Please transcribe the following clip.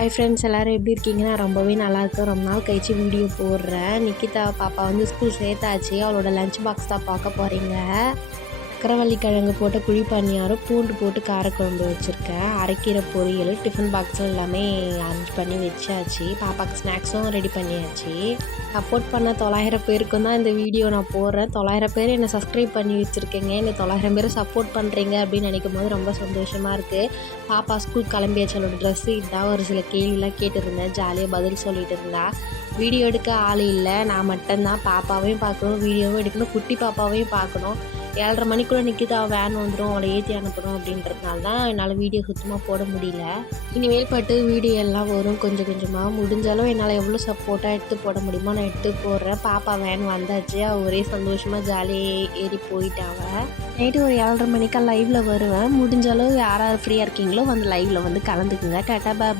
Hi friends, எல்லோரும் எப்படி இருக்கீங்க? நான் ரொம்பவே நல்லாயிருக்கேன். ரொம்ப நாள் கழிச்சு வீடியோ போடுறேன். நிக்கிதா பாப்பா வந்து ஸ்கூல் சேர்த்தாச்சு. அவளோட லஞ்ச் பாக்ஸ் தான் பார்க்க போகிறீங்க. சக்கரவள்ளி கிழங்கு போட்ட குழி பணியாரம், பூண்டு போட்டு காரக்குழம்பு வச்சுருக்கேன். அரைக்கீரை பொரியல், டிஃபன் பாக்ஸில் எல்லாமே அரேஞ்ச் பண்ணி வச்சாச்சு. பாப்பாவுக்கு ஸ்நாக்ஸும் ரெடி பண்ணியாச்சு. சப்போர்ட் பண்ண 900 பேருக்கும் தான் இந்த வீடியோ நான் போடுறேன். 900 பேர் என்னை சப்ஸ்கிரைப் பண்ணி வச்சுருக்கேங்க. என்னை 900 பேர் சப்போர்ட் பண்ணுறீங்க அப்படின்னு நினைக்கும் போது ரொம்ப சந்தோஷமாக இருக்குது. பாப்பா ஸ்கூல் கிளம்பியாச்சு. அவளோட ட்ரெஸ்ஸு இதான். ஒரு சில கேள்விலாம் கேட்டுருந்தேன். ஜாலியாக பதில் சொல்லிட்டு இருந்தா. வீடியோ எடுக்க ஆள் இல்லை, நான் மட்டும்தான். பாப்பாவையும் பார்க்கணும், வீடியோவும் எடுக்கணும், குட்டி பாப்பாவையும் பார்க்கணும். 7:30 மணிக்குள்ளே நிற்கிது. அவள் வேன் வந்துடும், அவளை ஏற்றி அனுப்பணும் அப்படின்றதுனால தான் என்னால் வீடியோ சுத்தமாக போட முடியல. இனிமேல் பட்டு வீடியோ எல்லாம் வரும் கொஞ்சம் கொஞ்சமாக. முடிஞ்சாலும் என்னால் எவ்வளோ சப்போர்ட்டாக எடுத்து போட முடியுமோ நான் எடுத்து போடுறேன். பாப்பா வேன் வந்தாச்சு. அவள் ஒரே சந்தோஷமாக ஜாலியாக ஏறி போயிட்டாவ. நைட்டு ஒரு 7:30 மணிக்கா லைவில் வருவேன். முடிஞ்சாலும் யார் யார் ஃப்ரீயாக இருக்கீங்களோ வந்து லைவில் வந்து கலந்துக்குங்க. டாட்டா பாய்.